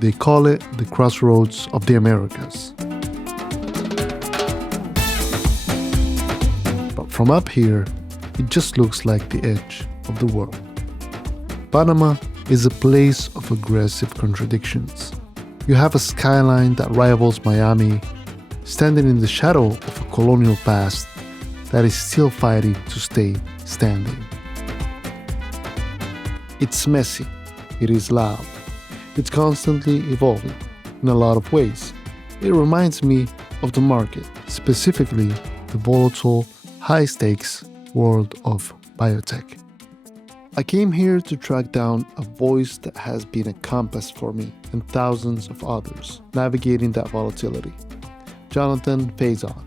They call it the crossroads of the Americas. But from up here, it just looks like the edge of the world. Panama is a place of aggressive contradictions. You have a skyline that rivals Miami, standing in the shadow of a colonial past that is still fighting to stay standing. It's messy, it is loud, it's constantly evolving in a lot of ways. It reminds me of the market, specifically the volatile, high-stakes world of biotech. I came here to track down a voice that has been a compass for me and thousands of others navigating that volatility. Jonathan Faison,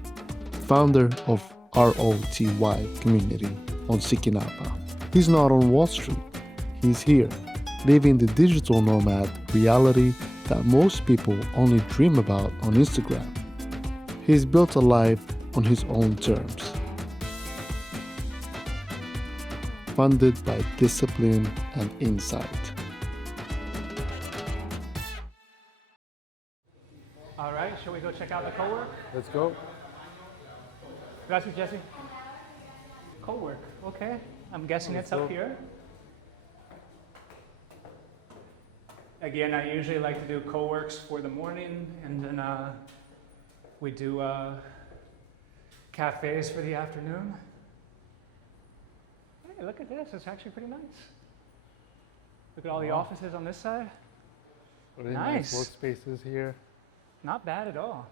founder of ROTY community on Sikinapa. He's not on Wall Street. He's here, living the digital nomad reality that most people only dream about on Instagram. He's built a life on his own terms, funded by discipline and insight. All right, shall we go check out the co-work? Let's go. Gracias, Jesse. Co-work, okay. I'm guessing it's up here. Again, I usually like to do co-works for the morning, and then we do cafes for the afternoon. Hey, look at this, it's actually pretty nice. Look at all the offices on this side. Really Nice. workspaces here. Not bad at all.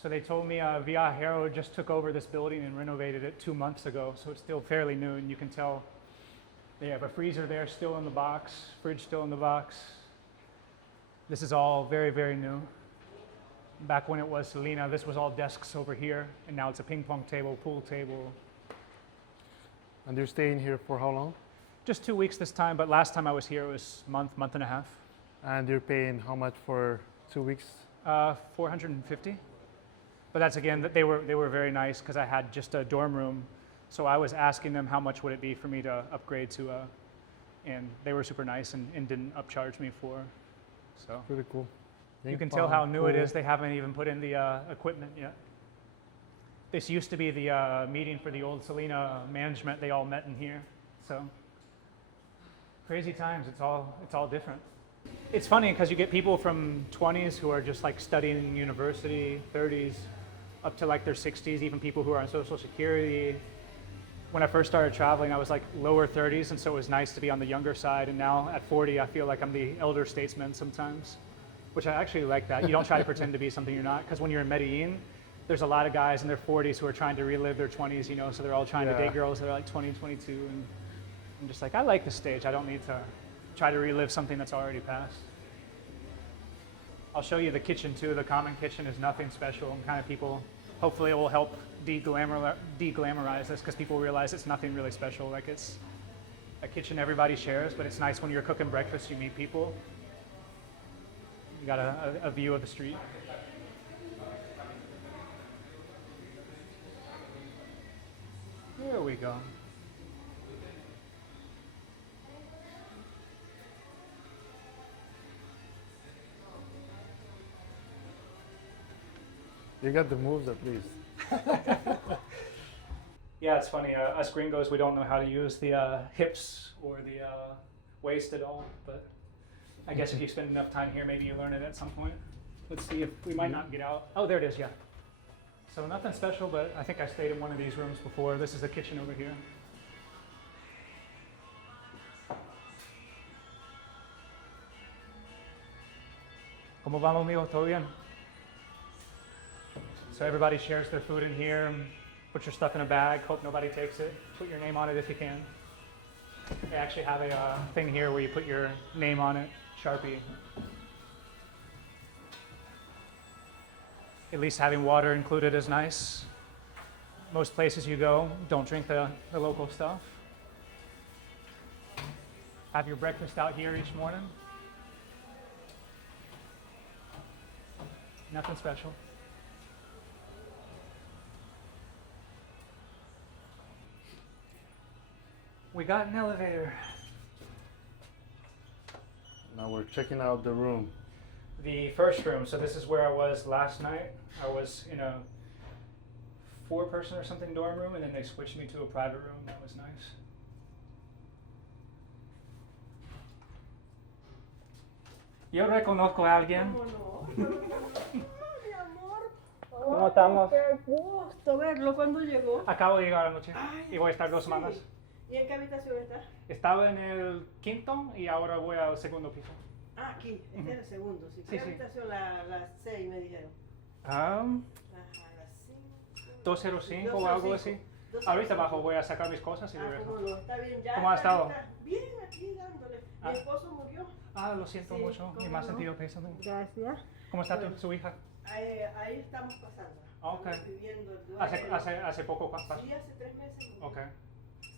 So they told me Viajero just took over this building and renovated it 2 months ago, so it's still fairly new, and you can tell they have a freezer there still in the box, fridge still in the box. This is all very, very new. Back when it was Selena, this was all desks over here, and now it's a ping pong table, pool table. And you're staying here for how long? Just 2 weeks this time, but last time I was here it was month and a half. And you're paying how much for 2 weeks? 450. But that's again, they were very nice because I had just a dorm room. So I was asking them how much would it be for me to upgrade to and they were super nice and didn't upcharge me for. So Pretty cool. you can tell how new it is. They haven't even put in the equipment yet. This used to be the meeting for the old Selena management. They all met in here. So crazy times. It's all different. It's funny because you get people from 20s who are just like studying in university, 30s, up to like their 60s, even people who are on Social Security. When I first started traveling, I was like lower 30s, and so it was nice to be on the younger side. And now at 40, I feel like I'm the elder statesman sometimes, which I actually like that. You don't try to pretend to be something you're not, because when you're in Medellin, there's a lot of guys in their 40s who are trying to relive their 20s, you know, so they're all trying to date girls that are like 20, 22, and I'm just like, I like the stage. I don't need to try to relive something that's already passed. I'll show you the kitchen too. The common kitchen is nothing special, and kind of people, hopefully it will help de-glamorize this, because people realize it's nothing really special. Like, it's a kitchen everybody shares, but it's nice when you're cooking breakfast, you meet people. You got a view of the street. There we go. You got the moves at least. Yeah, it's funny. Us gringos, we don't know how to use the hips or the waist at all. But I guess if you spend enough time here, maybe you learn it at some point. Let's see if we might not get out. Oh, there it is, yeah. So nothing special, but I think I stayed in one of these rooms before. This is the kitchen over here. ¿Cómo vamos, amigos? ¿Todo bien? So everybody shares their food in here. Put your stuff in a bag. Hope nobody takes it. Put your name on it if you can. They actually have a thing here where you put your name on it, Sharpie. At least having water included is nice. Most places you go, don't drink the local stuff. Have your breakfast out here each morning. Nothing special. We got an elevator. Now we're checking out the room. The first room, so this is where I was last night. I was in a 4-person or something dorm room, and then they switched me to a private room. That was nice. Yo reconozco a alguien. ¿Cómo no? Mi amor. ¿Cómo estamos? Qué gusto verlo cuando llegó. Acabo de llegar anoche Ay, y voy a estar 2 sí. semanas. ¿Y en qué habitación está? Estaba en el quinto y ahora voy al segundo piso. Ah, aquí, este es el segundo. Sí. Sí, ¿Qué sí. habitación? Las 6 me dijeron. Ah, Ajá, las 5. 205 o algo así. Ahorita abajo voy a sacar mis cosas y Ah, regreso. cómo no, está bien. Ya ¿Cómo ha está, estado? está bien aquí dándole. Ah. Mi esposo murió. Ah, lo siento Sí, mucho. Ni cómo más no. sentido pésame. Gracias. ¿Cómo está Bueno. su hija? Ahí estamos pasando. Ok. Estamos viviendo el duelo. Hace poco pasó. Sí, hace 3 meses. Ok.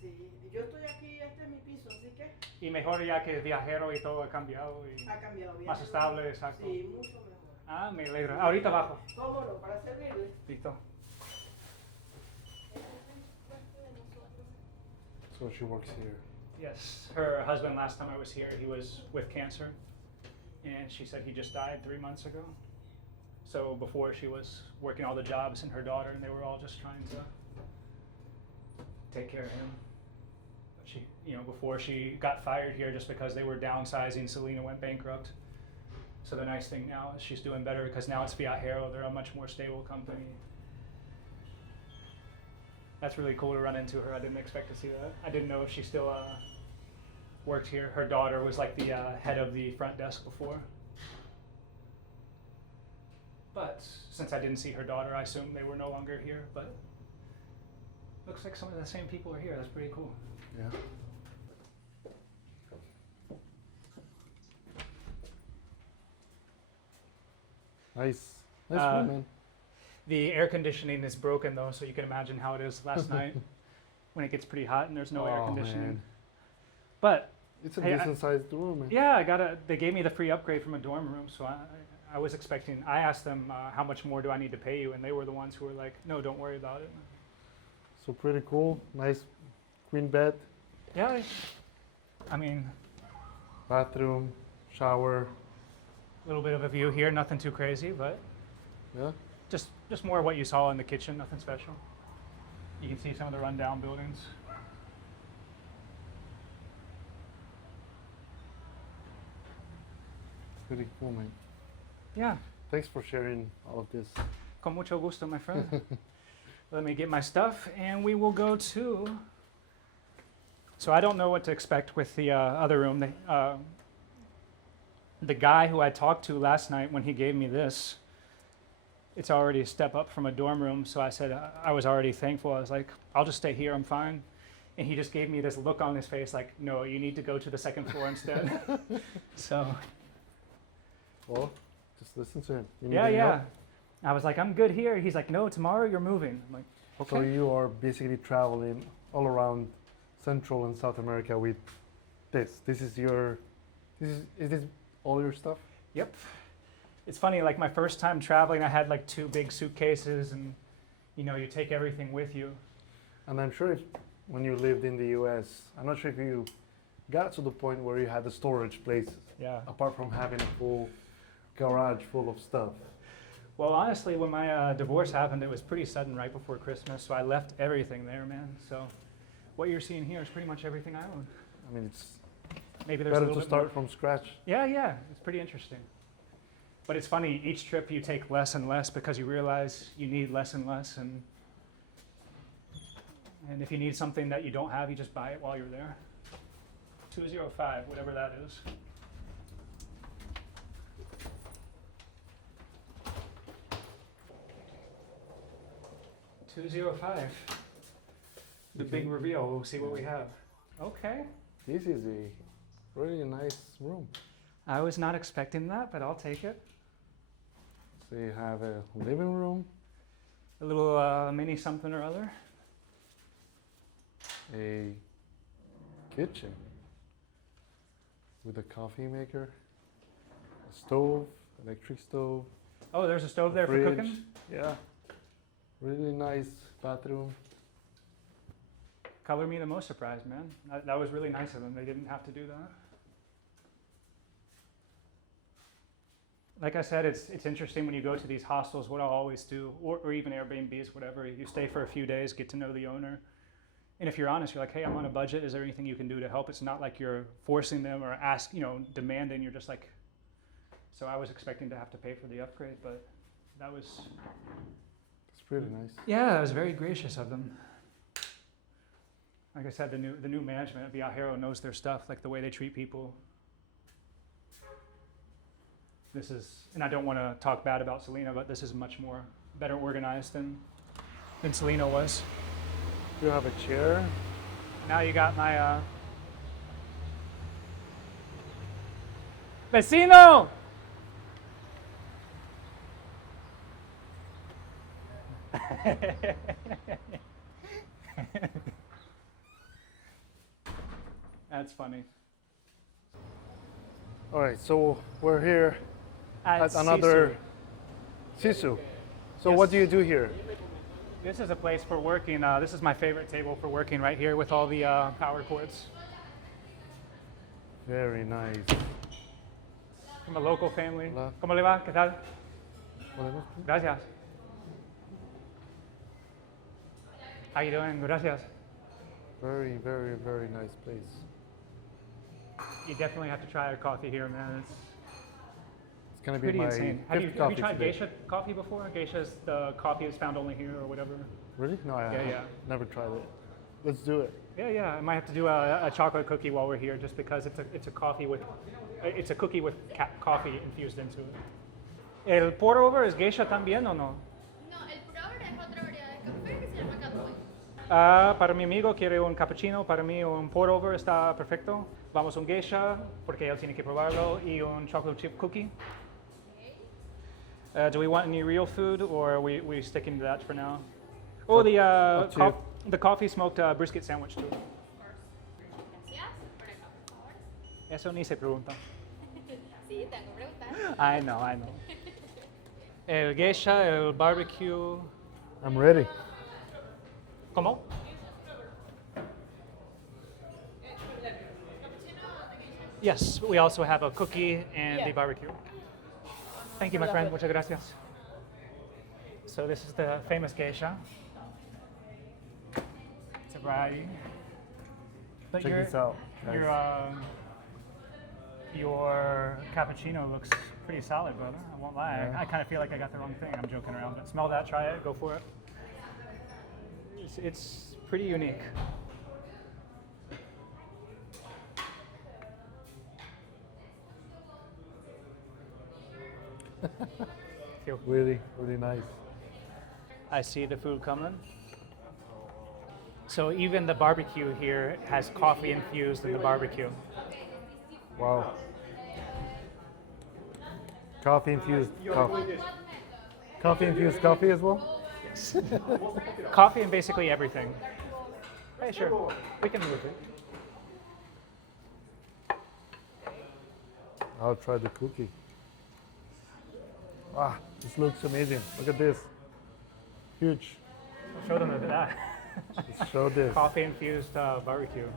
Sí, yo estoy aquí, este es mi piso, así que Y mejor ya que es viajero y todo ha cambiado y ha cambiado bien. más estable, exacto. Sí, mucho mejor. Ah, me alegra. Ahorita abajo. ¿Cómo no? Para servirle. Listo. So she works here. Yes, her husband last time I was here, he was with cancer, and she said he just died 3 months ago. So before she was working all the jobs and her daughter, and they were all just trying to take care of him. But she, before she got fired here just because they were downsizing, Selena went bankrupt. So the nice thing now is she's doing better because now it's Viajero. They're a much more stable company. That's really cool to run into her. I didn't expect to see that. I didn't know if she still worked here. Her daughter was like the head of the front desk before. But since I didn't see her daughter, I assumed they were no longer here. But looks like some of the same people are here. That's pretty cool. Yeah. Nice. Nice room, man. The air conditioning is broken though, so you can imagine how it is last night when it gets pretty hot and there's no air Oh, conditioning. man. But It's a Hey, decent sized room, man. yeah, they gave me the free upgrade from a dorm room, so I was expecting. I asked them how much more do I need to pay you, and they were the ones who were like, "No, don't worry about it." So pretty cool. Nice queen bed, Yeah, I mean, bathroom, shower. a little bit of a view here, nothing too crazy, but Yeah. just more what you saw in the kitchen, nothing special. You can see some of the rundown buildings. Pretty cool, man. Yeah, Thanks for sharing all of this. con mucho gusto, my friend. Let me get my stuff, and we will go to. So I don't know what to expect with the other room. The guy who I talked to last night when he gave me this, it's already a step up from a dorm room. So I said I was already thankful. I was like, I'll just stay here. I'm fine. And he just gave me this look on his face, like, no, you need to go to the second floor instead. So Well, just listen to him. You need yeah, any yeah. help? I was like, I'm good here. He's like, no, tomorrow you're moving. I'm like, So okay. you are basically traveling all around Central and South America with this. Is this all your stuff? Yep. It's funny, like my first time traveling, I had like 2 big suitcases, and you take everything with you. And I'm sure when you lived in the US, I'm not sure if you got to the point where you had the storage places, Yeah. apart from having a full garage full of stuff. Well, honestly, when my divorce happened, it was pretty sudden right before Christmas, so I left everything there, man. So what you're seeing here is pretty much everything I own. I mean, it's Maybe there's a better little to bit start more. from scratch. Yeah, it's pretty interesting. But it's funny, each trip you take less and less because you realize you need less and less, and if you need something that you don't have, you just buy it while you're there. 205, whatever that is. $205. The big reveal. We'll see what we have. Okay. This is a really nice room. I was not expecting that, but I'll take it. So you have a living room, A little mini something or other. a kitchen with a coffee maker, a stove, electric stove, Oh, there's a stove there for fridge. cooking? Yeah. Really nice bathroom. color me the most surprised, man. That was really nice of them. They didn't have to do that. Like I said, it's interesting when you go to these hostels, what I'll always do, or even Airbnbs, whatever, you stay for a few days, get to know the owner. And if you're honest, you're like, hey, I'm on a budget. Is there anything you can do to help? It's not like you're forcing them or demanding. You're just like, so I was expecting to have to pay for the upgrade, but that was... It's pretty nice. Yeah, it was very gracious of them. Like I said, the new management at Viajero knows their stuff, like the way they treat people. This is, and I don't want to talk bad about Selena, but this is much more better organized than Selena was. You have a chair. Now you got my vecino. That's funny. All right, so we're here At another Sisu. So Yes. what do you do here? This is a place for working. This is my favorite table for working right here with all the power cords. Very nice. From a local family. Hola. ¿Cómo le va? ¿Qué tal? Podemos- Gracias. How you doing? Gracias. Very, very, very nice place. You definitely have to try our coffee here, man. It's It's gonna be pretty my insane. fifth Have you coffee tried today. geisha coffee before? Geisha is the coffee that's found only here or whatever. Really? No, I Yeah. never tried it. Let's do it. Yeah. I might have to do a chocolate cookie while we're here, just because it's a coffee with cookie with coffee infused into it. El pour over es geisha también o no? No, el pour-over es otra variedad de café que se llama café. Para mi amigo quiere un cappuccino, para mí un pour over está perfecto. Vamos un geisha porque él tiene que probarlo y un chocolate chip cookie. Do we want any real food or are we sticking to that for now? Oh, up to you. the coffee smoked brisket sandwich too. Gracias. Por acá, por favor. Eso ni se pregunta. Sí, tengo que preguntar. I know. El geisha, el barbecue. I'm ready. ¿Cómo? Yes, we also have a cookie and the barbecue. Thank you, my friend. Muchas gracias. So this is the famous geisha. It's a variety. But Check this out, guys. Your cappuccino looks pretty solid, brother. I won't lie. Yeah. I kind of feel like I got the wrong thing. I'm joking around, but smell that, try it, go for it. It's pretty unique. Feel Really, really nice. I see the food coming. So even the barbecue here has coffee infused in the barbecue. Wow. Coffee infused coffee. Coffee infused coffee as well? Coffee and basically everything. Hey, sure, we can move it. I'll try the cookie. Ah, this looks amazing. Look at this. Huge. Show them that. Let's show this. Coffee infused barbecue.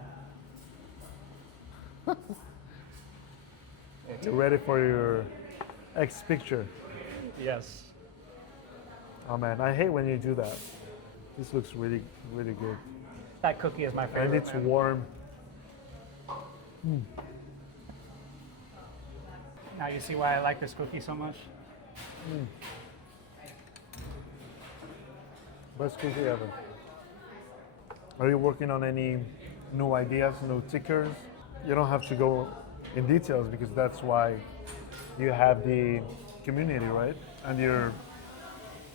It's ready for your ex picture. Yes. Oh man, I hate when you do that. This looks really, really good. That cookie is my favorite. And it's man. warm. Now you see why I like this cookie so much? Best cookie ever. Are you working on any new ideas, new tickers? You don't have to go in details because that's why you have the community, right? And your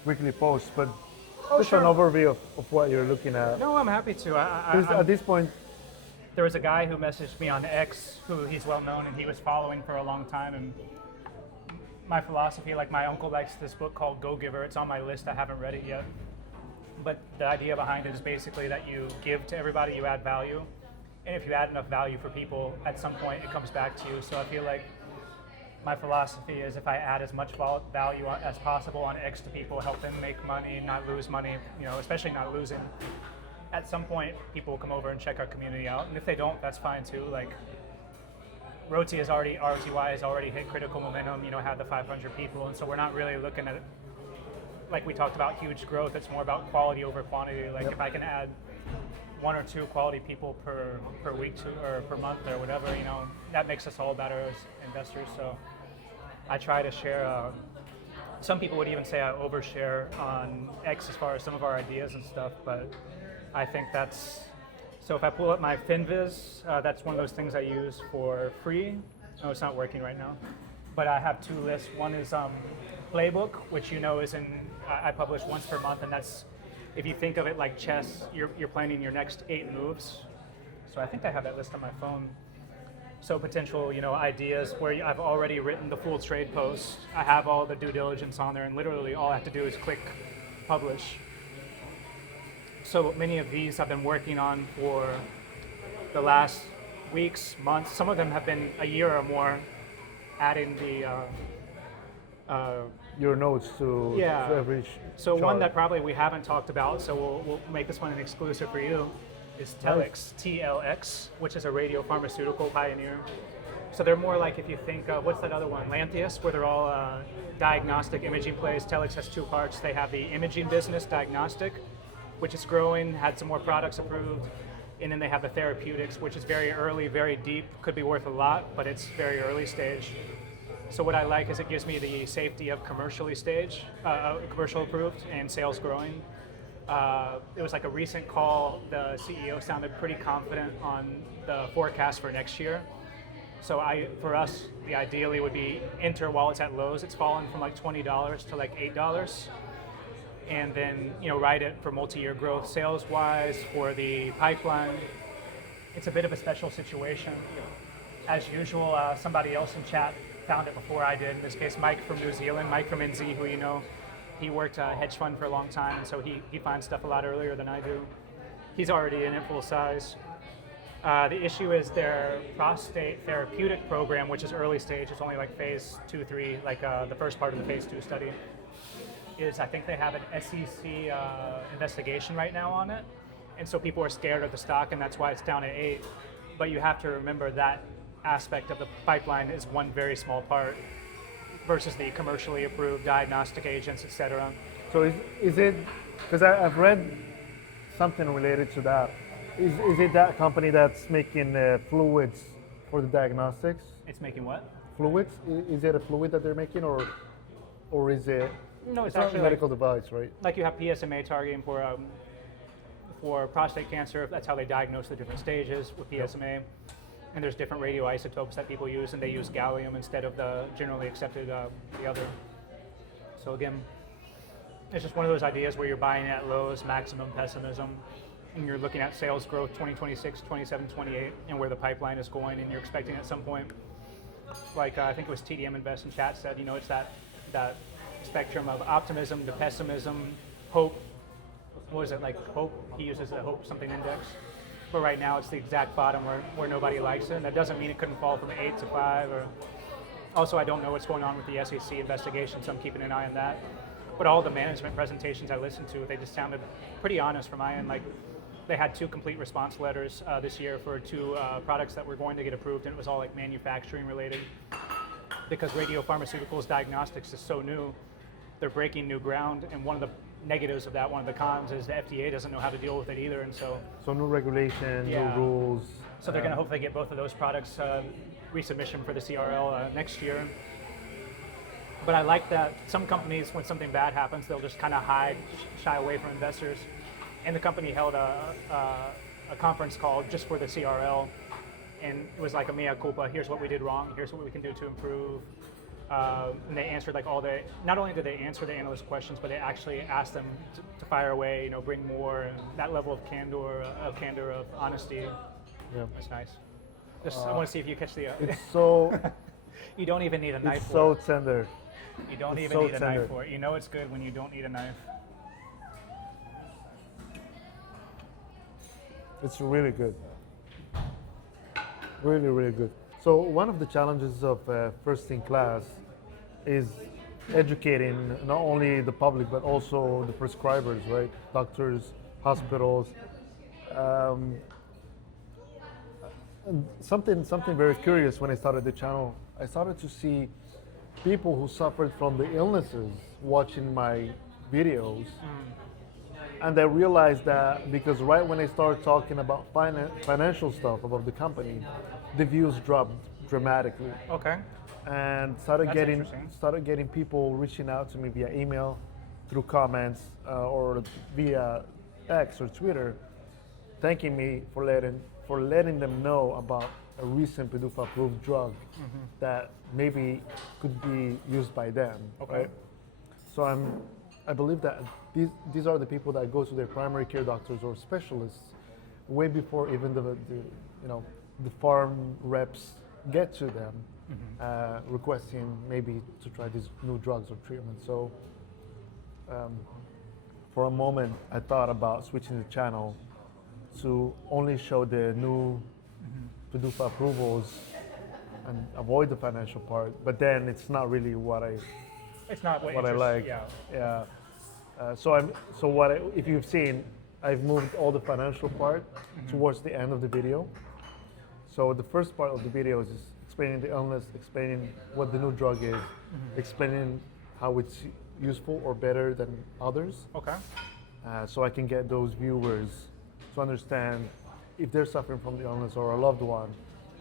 weekly posts, but just sure. an overview of what you're looking at. No, I'm happy to. Because at this point, There was a guy who messaged me on X, who he's well known and he was following for a long time. And my philosophy, like my uncle likes this book called Go Giver. It's on my list. I haven't read it yet. But the idea behind it is basically that you give to everybody, you add value. And if you add enough value for people, at some point it comes back to you. So I feel like my philosophy is if I add as much value as possible on X to people, help them make money, not lose money, especially not losing, at some point people will come over and check our community out, and if they don't, that's fine too. Like ROTY has already hit critical momentum, had the 500 people, and so we're not really looking at it, like we talked about, huge growth. It's more about quality over quantity. Like if I can add 1 or 2 quality people per week or per month or whatever, that makes us all better as investors. So I try to share, some people would even say I overshare on X as far as some of our ideas and stuff, but I think so if I pull up my FinViz, that's one of those things I use for free. No, it's not working right now. But I have 2 lists. One is Playbook, which is I publish once per month, and that's, if you think of it like chess, you're planning your next 8 moves. So I think I have that list on my phone. So potential, ideas where I've already written the full trade post. I have all the due diligence on there, and literally all I have to do is click publish. So many of these I've been working on for the last weeks, months. Some of them have been a year or more, adding the Your notes to every So chart. one that probably we haven't talked about, so we'll make this one an exclusive for you, is Telix, TLX, which is a radiopharmaceutical pioneer. So they're more like, if you think, what's that other one, Lantheus, where they're all diagnostic imaging plays. Telix has 2 parts. They have the imaging business, diagnostic, which is growing, had some more products approved. And then they have the therapeutics, which is very early, very deep, could be worth a lot, but it's very early stage. So what I like is it gives me the safety of commercial approved and sales growing. It was like a recent call, the CEO sounded pretty confident on the forecast for next year. So for us, the ideally would be enter while it's at lows. It's fallen from like $20 to like $8. And then ride it for multi-year growth sales-wise for the pipeline. It's a bit of a special situation. As usual, somebody else in chat found it before I did. In this case, Mike from New Zealand, Mike from NZ, who he worked a hedge fund for a long time, and so he finds stuff a lot earlier than I do. He's already in it full size. The issue is their prostate therapeutic program, which is early stage. It's only like phase 2, 3, like the first part of the phase 2 study. I think they have an SEC investigation right now on it, and so people are scared of the stock, and that's why it's down at 8. But you have to remember that aspect of the pipeline is one very small part versus the commercially approved diagnostic agents, etc. So is it, because I've read something related to that, is it that company that's making fluids for the diagnostics? It's making what? Fluids? Is it a fluid that they're making, or is it? No, it's not actually a medical device, right? Like you have PSMA targeting for prostate cancer. That's how they diagnose the different stages with PSMA. Yep. And there's different radioisotopes that people use, and they use gallium instead of the generally accepted the other. So again, it's just one of those ideas where you're buying at lows, maximum pessimism, and you're looking at sales growth 2026, 27, 28, and where the pipeline is going, and you're expecting at some point, like I think it was TDM Invest in chat said, it's that spectrum of optimism to pessimism, hope. What is it, like hope? He uses the hope something index. But right now it's the exact bottom where nobody likes it. And that doesn't mean it couldn't fall from 8 to 5. Also, I don't know what's going on with the SEC investigation, so I'm keeping an eye on that. But all the management presentations I listened to, they just sounded pretty honest from my end. Like they had 2 complete response letters this year for 2 products that were going to get approved, and it was all like manufacturing related. Because radiopharmaceuticals diagnostics is so new, they're breaking new ground, and one of the negatives of that, one of the cons, is the FDA doesn't know how to deal with it either, and so new regulation, new rules. So they're going to hopefully get both of those products resubmission for the CRL next year. But I like that some companies, when something bad happens, they'll just kind of shy away from investors. And the company held a conference call just for the CRL, and it was like a mea culpa. Here's what we did wrong. Here's what we can do to improve. And they answered like not only did they answer the analyst questions, but they actually asked them to fire away, bring more, and that level of candor, of honesty. Yeah, that's nice. I want to see if you catch the. It's so. You don't even need a knife. It's so tender. You don't even need a knife for it. You know it's good when you don't need a knife. It's really good. Really, really good. So one of the challenges of First in Class is educating not only the public but also the prescribers, right? Doctors, hospitals, Um, and something very curious when I started the channel. I started to see people who suffered from the illnesses watching my videos. And I realized that because right when I started talking about financial stuff about the company, the views dropped dramatically. Okay. And That's interesting. started getting people reaching out to me via email, through comments, or via X or Twitter, thanking me for letting them know about a recent PDUFA approved drug that maybe could be used by them. Okay. Right? So I believe that these are the people that go to their primary care doctors or specialists way before even the farm reps get to them, requesting maybe to try these new drugs or treatments. So for a moment, I thought about switching the channel to only show the new PDUFA approvals and avoid the financial part. But then it's not really It's not what I interests- like. Yeah. If you've seen, I've moved all the financial part towards the end of the video. So the first part of the video is explaining the illness, explaining what the new drug is, explaining how it's useful or better than others. Okay. So I can get those viewers to understand if they're suffering from the illness or a loved one,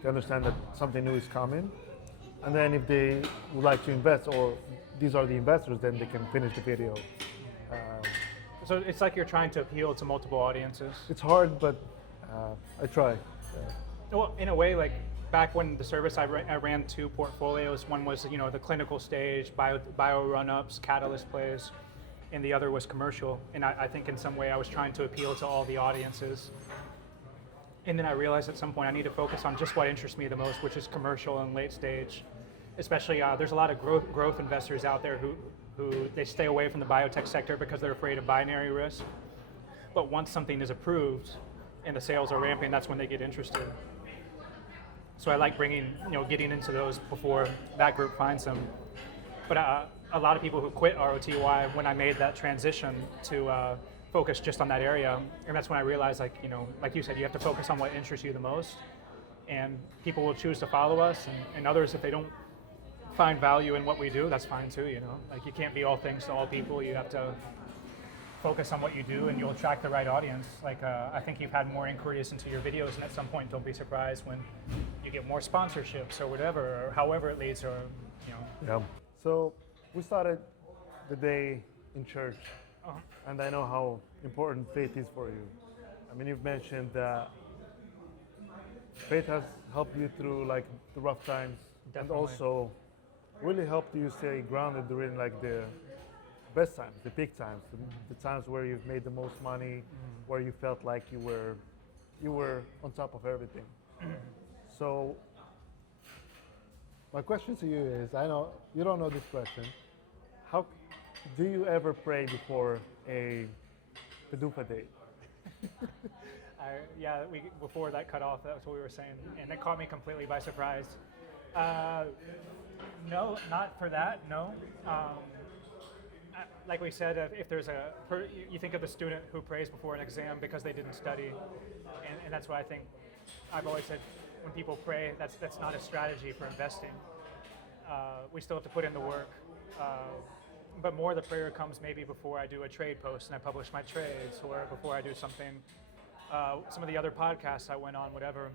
to understand that something new is coming. And then if they would like to invest, or these are the investors, then they can finish the video. So it's like you're trying to appeal to multiple audiences. It's hard, but I try. Well, in a way, like back when the service I ran two portfolios. One was the clinical stage, bio run-ups, catalyst plays, and the other was commercial. And I think in some way I was trying to appeal to all the audiences. And then I realized at some point I need to focus on just what interests me the most, which is commercial and late stage. Especially, there's a lot of growth investors out there who they stay away from the biotech sector because they're afraid of binary risk. But once something is approved and the sales are ramping, that's when they get interested. So I like getting into those before that group finds them. But a lot of people who quit ROTY when I made that transition to focus just on that area, and that's when I realized, like you said, you have to focus on what interests you the most, and people will choose to follow us, and others, if they don't find value in what we do, that's fine too. Like you can't be all things to all people. You have to focus on what you do, and you'll attract the right audience. Like I think you've had more inquiries into your videos, and at some point, don't be surprised when you get more sponsorships or whatever, or however it leads, or Yeah. So we started the day in church, and I know how important faith is for you. I mean, you've mentioned that faith has helped you through like the rough times, Definitely. and also really helped you stay grounded during like the best times, the peak times, the times where you've made the most money, where you felt like you were on top of everything. So my question to you is, I know you don't know this question. How do you ever pray before a PDUFA date? Before that cut off, that's what we were saying, and it caught me completely by surprise. No, not for that. No. Like we said, if there's you think of the student who prays before an exam because they didn't study, and that's why I think I've always said when people pray, that's not a strategy for investing. We still have to put in the work. But more the prayer comes maybe before I do a trade post and I publish my trades, or before I do something, some of the other podcasts I went on, whatever,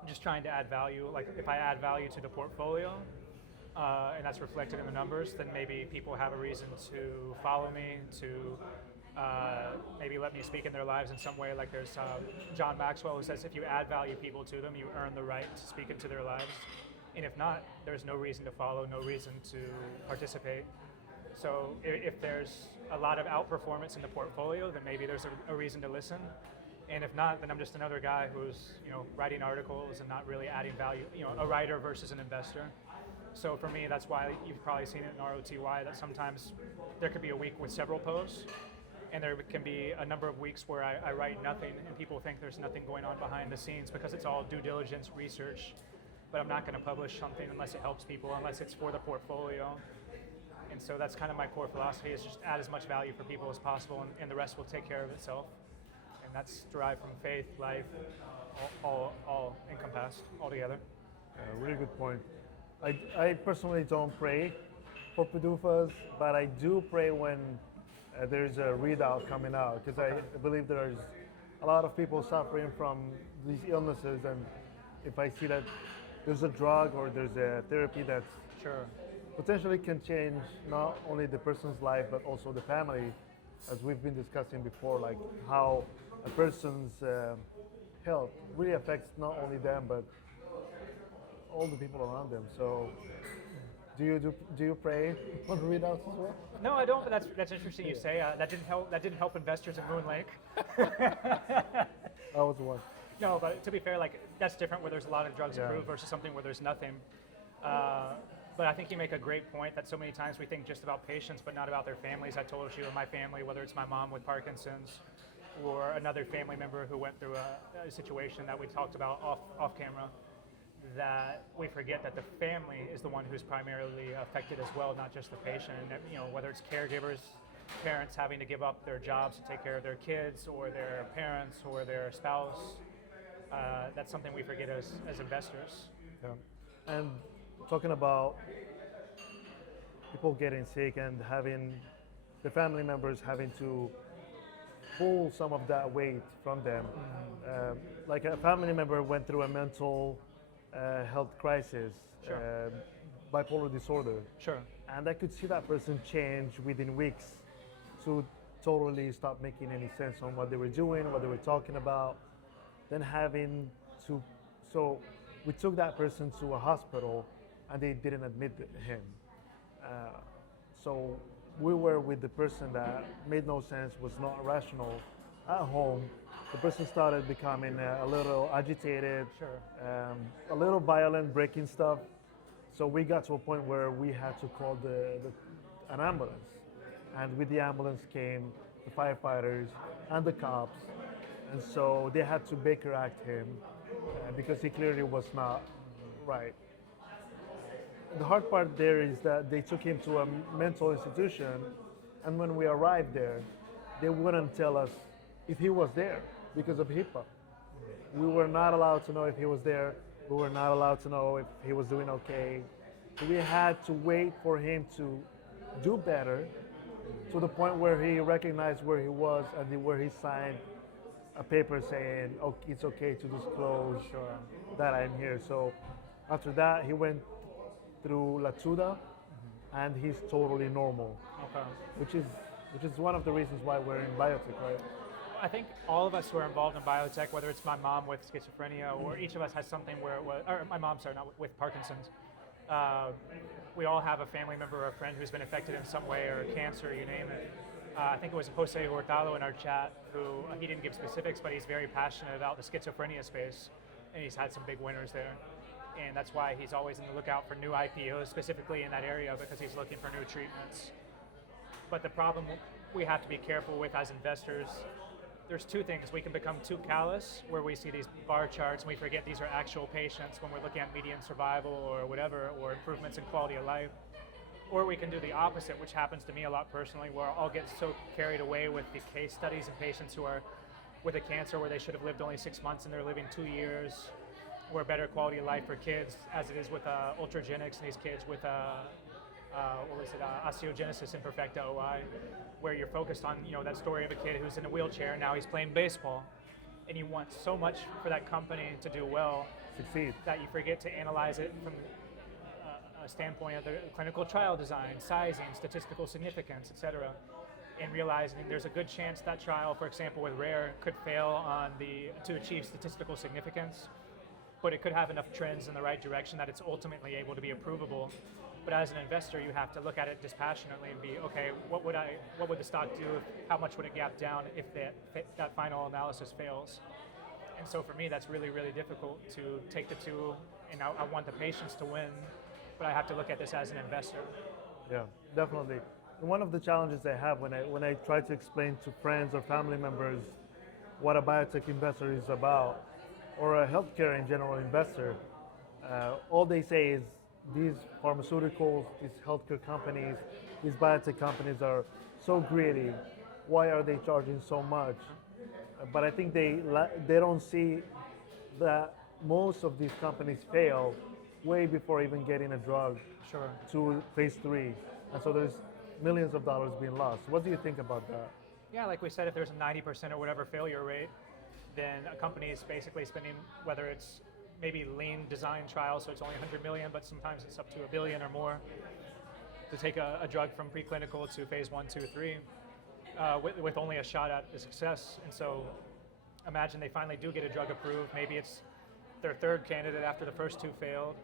I'm just trying to add value. Like if I add value to the portfolio, and that's reflected in the numbers, then maybe people have a reason to follow me, to maybe let me speak in their lives in some way. Like there's John Maxwell who says if you add value people to them, you earn the right to speak into their lives. And if not, there's no reason to follow, no reason to participate. So if there's a lot of outperformance in the portfolio, then maybe there's a reason to listen. And if not, then I'm just another guy who's writing articles and not really adding value. A writer versus an investor. So for me, that's why you've probably seen it in ROTY that sometimes there could be a week with several posts, and there can be a number of weeks where I write nothing, and people think there's nothing going on behind the scenes because it's all due diligence, research. But I'm not going to publish something unless it helps people, unless it's for the portfolio. And so that's kind of my core philosophy, is just add as much value for people as possible, and the rest will take care of itself. and that's derived from faith, life, all encompassed all together. Really good point. I personally don't pray for PDUFAs, but I do pray when there's a readout coming out because I believe there's a lot of people suffering from these illnesses, and if I see that there's a drug or there's a therapy that's Sure. potentially can change not only the person's life but also the family, as we've been discussing before, like how a person's health really affects not only them but all the people around them. So, do you pray on readouts as well? No, I don't. But that's interesting you say. That didn't help investors in Moon Lake. That was the one. No, but to be fair, like that's different where there's a lot of drugs Yeah. approved versus something where there's nothing. But I think you make a great point that so many times we think just about patients, but not about their families. I told you, my family, whether it's my mom with Parkinson's, or another family member who went through a situation that we talked about off camera, that we forget that the family is the one who's primarily affected as well, not just the patient. And, you know, whether it's caregivers, parents having to give up their jobs to take care of their kids, or their parents, or their spouse. That's something we forget as investors. Yeah. And talking about people getting sick and having the family members having to pull some of that weight from them. Like a family member went through a mental health crisis, Sure. bipolar disorder, Sure. and I could see that person change within weeks to totally stop making any sense on what they were doing, what they were talking about. Then having to, so we took that person to a hospital and they didn't admit him. So we were with the person that made no sense, was not rational at home. The person started becoming a little agitated, Sure. a little violent, breaking stuff. So we got to a point where we had to call an ambulance. And with the ambulance came the firefighters and the cops. And so they had to Baker Act him because he clearly was not right. The hard part there is that they took him to a mental institution, and when we arrived there, they wouldn't tell us if he was there because of HIPAA. We were not allowed to know if he was there. We were not allowed to know if he was doing okay. We had to wait for him to do better, to the point where he recognized where he was and where he signed a paper saying, "Oh, it's okay to disclose that I'm here." So after that, he went through La Tuda, and he's totally normal, Okay. which is one of the reasons why we're in biotech, right? I think all of us who are involved in biotech, whether it's my mom with schizophrenia or each of us has something where it was, or my mom, sorry, not with Parkinson's. We all have a family member or a friend who's been affected in some way, or cancer, you name it. I think it was Jose Hurtado in our chat who, he didn't give specifics, but he's very passionate about the schizophrenia space, and he's had some big winners there. And that's why he's always in the lookout for new IPOs, specifically in that area, because he's looking for new treatments. But the problem we have to be careful with as investors, there's two things. We can become too callous, where we see these bar charts and we forget these are actual patients when we're looking at median survival or whatever, or improvements in quality of life. Or we can do the opposite, which happens to me a lot personally, where I'll get so carried away with the case studies of patients who are with a cancer where they should have lived only 6 months and they're living 2 years, or better quality of life for kids, as it is with ultragenics and these kids with osteogenesis imperfecta (OI), where you're focused on that story of a kid who's in a wheelchair and now he's playing baseball, and you want so much for that company to do well, Succeed. that you forget to analyze it from a standpoint of the clinical trial design, sizing, statistical significance, etc. And realizing there's a good chance that trial, for example, with Rare, could fail to achieve statistical significance, but it could have enough trends in the right direction that it's ultimately able to be approvable. But as an investor, you have to look at it dispassionately and be, okay, what would the stock do? How much would it gap down if that final analysis fails? And so for me, that's really, really difficult to take the two, and I want the patients to win, but I have to look at this as an investor. Yeah, definitely. And one of the challenges I have when I try to explain to friends or family members what a biotech investor is about, or a healthcare in general investor, all they say is these pharmaceuticals, these healthcare companies, these biotech companies are so greedy. Why are they charging so much? but I think they don't see that most of these companies fail way before even getting a drug Sure. to phase 3, and so there's millions of dollars being lost. What do you think about that? Yeah, like we said, if there's a 90% or whatever failure rate, then a company is basically spending, whether it's maybe lean design trials, so it's only 100 million, but sometimes it's up to $1 billion or more to take a drug from preclinical to phase 1, 2, 3 with only a shot at success. And so imagine they finally do get a drug approved. Maybe it's their third candidate after the first 2 failed.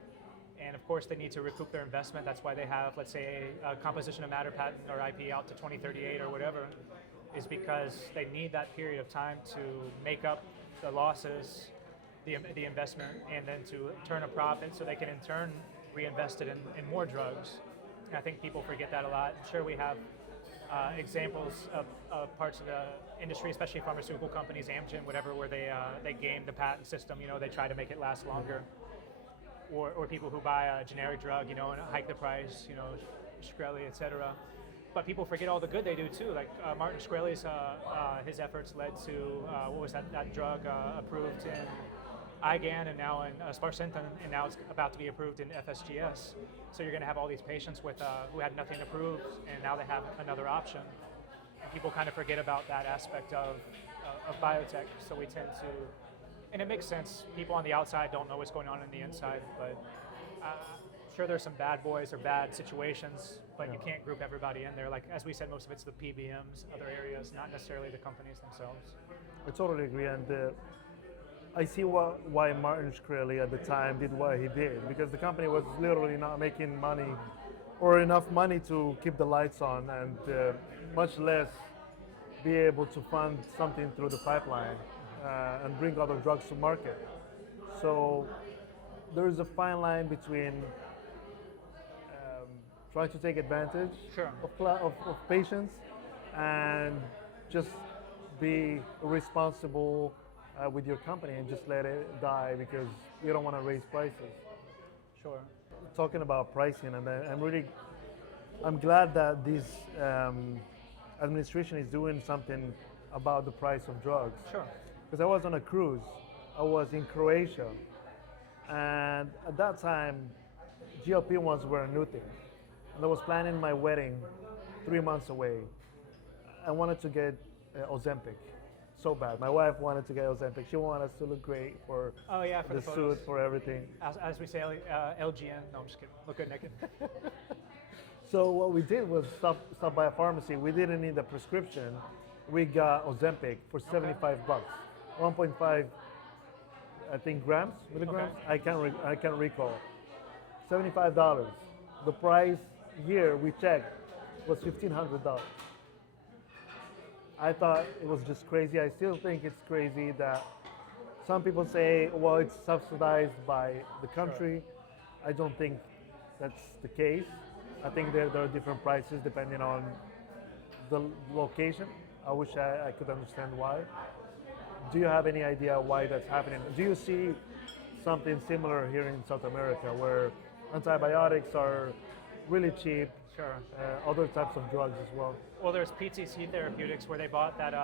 And of course, they need to recoup their investment. That's why they have, let's say, a composition of matter patent or IP out to 2038 or whatever, is because they need that period of time to make up the losses, the investment, and then to turn a profit so they can in turn reinvest it in more drugs. And I think people forget that a lot. I'm sure we have examples of parts of the industry, especially pharmaceutical companies, Amgen, whatever, where they game the patent system. They try to make it last longer. Or people who buy a generic drug, and hike the price, Shkreli, et cetera. But people forget all the good they do too. Like Martin Shkreli's, his efforts led to, what was that drug approved in IgAN and now in sparsentan, and now it's about to be approved in FSGS. So you're going to have all these patients with who had nothing approved, and now they have another option. And people kind of forget about that aspect of biotech. So we tend to, and it makes sense. People on the outside don't know what's going on the inside, but sure there's some bad boys or bad situations, but you can't group everybody in there. Like, as we said, most of it's the PBMs, other areas, not necessarily the companies themselves. I totally agree, and I see why Martin Shkreli at the time did what he did, because the company was literally not making money or enough money to keep the lights on, and much less be able to fund something through the pipeline and bring other drugs to market. So there is a fine line between trying to take advantage Sure. of patients and just be responsible with your company and just let it die because you don't want to raise prices. Sure. Talking about pricing, and I'm glad that this administration is doing something about the price of drugs. Sure. Because I was on a cruise, I was in Croatia, and at that time, GLP-1s were a new thing. And I was planning my wedding 3 months away. I wanted to get Ozempic so bad. My wife wanted to get Ozempic. She wanted us to look great for, Oh yeah, for the the photos. suit, for everything. As we say, LGN. No, I'm just kidding. Look good naked. So what we did was stop by a pharmacy. We didn't need a prescription. We got Ozempic for $75, 1.5, I think milligrams. Okay. I can't recall. $75. The price here we checked was $1,500. I thought it was just crazy. I still think it's crazy that some people say, well, it's subsidized by the country. I don't think that's the case. I think there are different prices depending on the location. I wish I could understand why. Do you have any idea why that's happening? Do you see something similar here in South America where antibiotics are really cheap? Sure. Other types of drugs as well. Well, there's PTC Therapeutics where they bought that,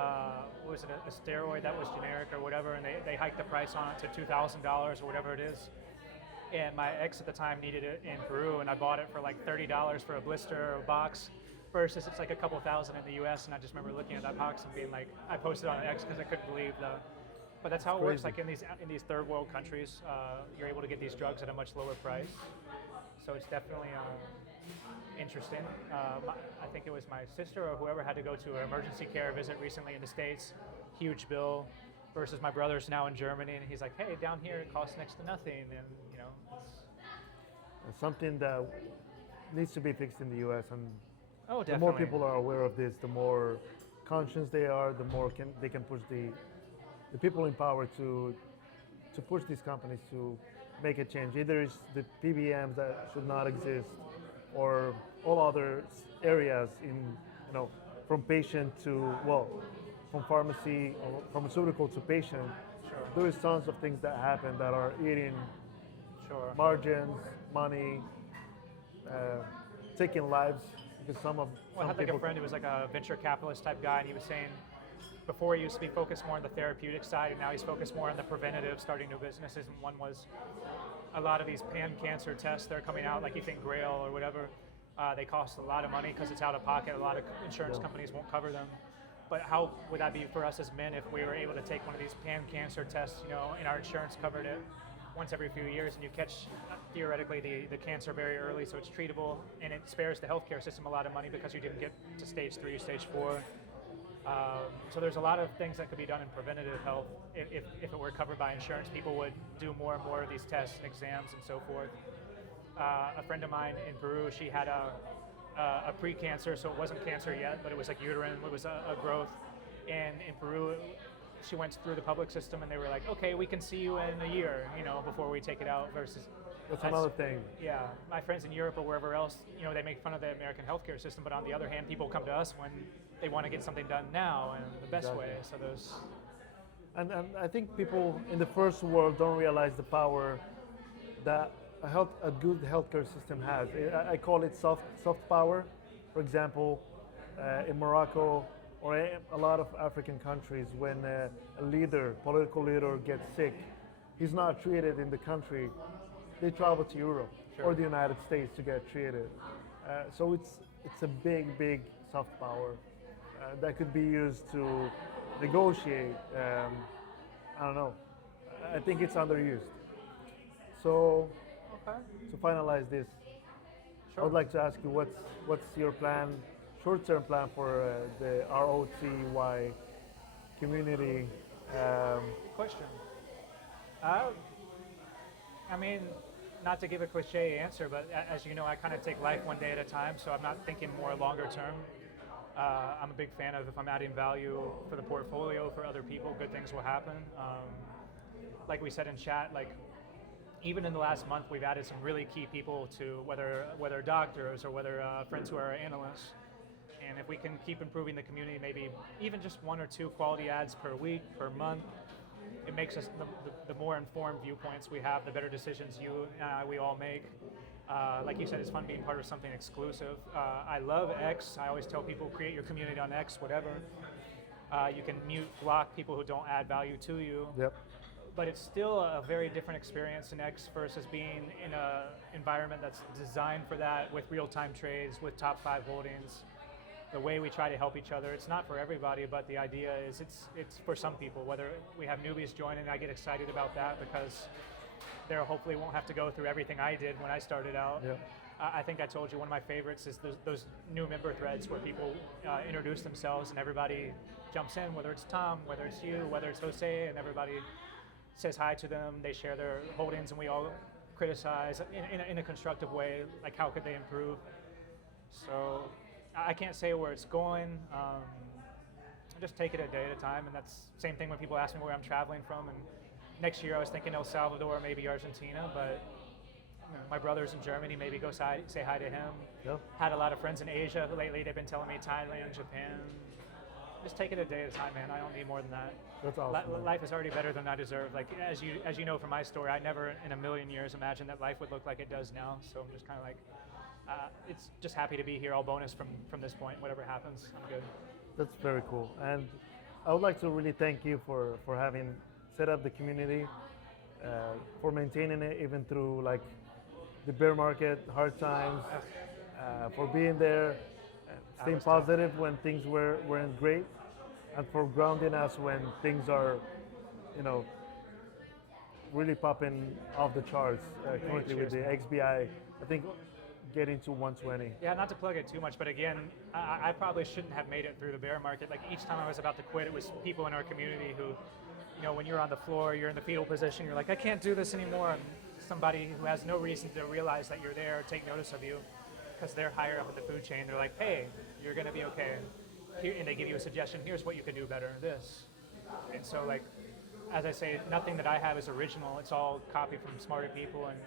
what was it, a steroid that was generic or whatever, and they hiked the price on it to $2,000 or whatever it is. And my ex at the time needed it in Peru, and I bought it for like $30 for a blister or a box, versus it's like a couple thousand in the US. And I just remember looking at that box and being like, I posted on X because I couldn't believe but that's how it works. Like in these third world countries, you're able to get these drugs at a much lower price. So it's definitely interesting. I think it was my sister or whoever had to go to an emergency care visit recently in the States, huge bill, versus my brother's now in Germany, and he's like, hey, down here it costs next to nothing, and It's something that needs to be fixed in the U.S. and oh, definitely. the more people are aware of this, the more conscious they are, the more they can push the people in power to push these companies to make a change. Either it's the PBMs that should not exist, or all other areas from patient to, from pharmacy or pharmaceutical to patient. Sure. There is tons of things that happen that are eating margins, money, taking lives, because some I had like people. a friend who was like a venture capitalist type guy, and he was saying before he used to be focused more on the therapeutic side, and now he's focused more on the preventative, starting new businesses. And one was a lot of these pan-cancer tests that are coming out, like you think Grail or whatever, they cost a lot of money because it's out of pocket. A lot of insurance companies won't cover them. But how would that be for us as men if we were able to take one of these pan-cancer tests, and our insurance covered it once every few years, and you catch, theoretically, the cancer very early, so it's treatable, and it spares the healthcare system a lot of money because you didn't get to stage 3 or stage 4. So there's a lot of things that could be done in preventative health. If it were covered by insurance, people would do more and more of these tests and exams and so forth. A friend of mine in Peru, she had a pre-cancer, so it wasn't cancer yet, but it was like uterine, it was a growth. And in Peru, she went through the public system and they were like, okay, we can see you in a year, before we take it out versus... That's another thing. Yeah, my friends in Europe or wherever else, they make fun of the American healthcare system, but on the other hand, people come to us when they want to get something done now and the best way, so there's... And I think people in the first world don't realize the power that a good healthcare system has. I call it soft power. For example, in Morocco or a lot of African countries, when a political leader gets sick, he's not treated in the country. They travel to Europe or the United States to get treated. So it's a big soft power that could be used to negotiate. I don't know. I think it's underused. So to finalize this, I would like to ask you what's your plan, short-term plan for the ROTY community? Question. I mean, not to give a cliche answer, but as you know, I kind of take life one day at a time, so I'm not thinking more longer term. I'm a big fan of if I'm adding value for the portfolio, for other people, good things will happen. Like we said in chat, even in the last month, we've added some really key people to whether doctors or whether friends who are analysts. And if we can keep improving the community, maybe even just 1 or 2 quality ads per week, per month, it makes us the more informed viewpoints we have, the better decisions we all make. Like you said, it's fun being part of something exclusive. I love X. I always tell people, create your community on X, whatever. You can block people who don't add value to you. Yep. But it's still a very different experience in X versus being in an environment that's designed for that, with real-time trades, with top 5 holdings. The way we try to help each other, it's not for everybody, but the idea is it's for some people. Whether we have newbies joining, I get excited about that because they hopefully won't have to go through everything I did when I started out. Yep. I think I told you one of my favorites is those new member threads where people introduce themselves and everybody jumps in, whether it's Tom, whether it's you, whether it's Jose, and everybody says hi to them. They share their holdings and we all criticize in a constructive way, like how could they improve. So I can't say where it's going. I just take it a day at a time, and that's the same thing when people ask me where I'm traveling from. And next year I was thinking El Salvador, maybe Argentina, but my brother's in Germany, maybe go say hi to him. Yep. Had a lot of friends in Asia lately. They've been telling me Thailand, Japan. Just take it a day at a time, man. I don't need more than that. That's awesome. Life is already better than I deserve. Like as you know from my story, I never in a million years imagined that life would look like it does now. So I'm just kind of like, it's just happy to be here. All bonus from this point. Whatever happens, I'm good. That's very cool. And I would like to really thank you for having set up the community, for maintaining it even through the bear market, hard times, for being there, staying positive when things weren't great, and for grounding us when things are, really popping off the charts. Currently with the XBI, I think getting to 120. Yeah, not to plug it too much, but again, I probably shouldn't have made it through the bear market. Like each time I was about to quit, it was people in our community who, when you're on the floor, you're in the fetal position, you're like, I can't do this anymore. And somebody who has no reason to realize that you're there, take notice of you, because they're higher up in the food chain. They're like, hey, you're gonna be okay. And they give you a suggestion, here's what you could do better, this. And so as I say, nothing that I have is original. It's all copied from smarter people, and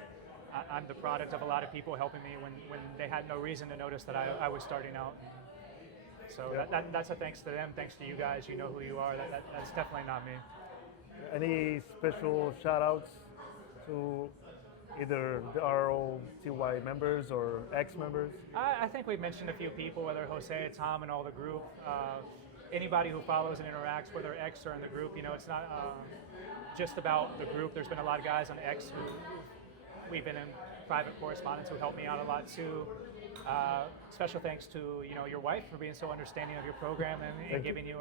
I'm the product of a lot of people helping me when they had no reason to notice that I was starting out. So that's a thanks to them, thanks to you guys. You know who you are. That's definitely not me. Any special shout outs to either the ROTY members or ex-members? I think we've mentioned a few people, whether Jose, Tom, and all the group. anybody who follows and interacts, whether X or in the group, it's not just about the group. There's been a lot of guys on X who we've been in private correspondence who helped me out a lot too. Special thanks to your wife for being so understanding of your program and giving you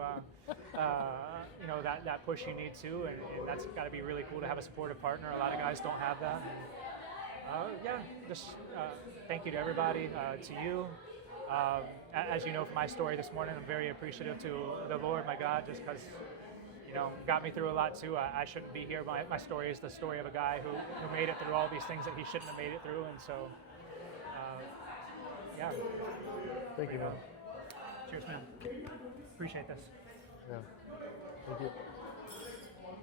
that push you need to, and that's got to be really cool to have a supportive partner. A lot of guys don't have that. Just thank you to everybody, to you. As you know from my story this morning, I'm very appreciative to the Lord, my God, just because got me through a lot too. I shouldn't be here. My story is the story of a guy who made it through all these things that he shouldn't have made it through, and so Thank you, man. Cheers, man. Appreciate this. Yeah. Thank you.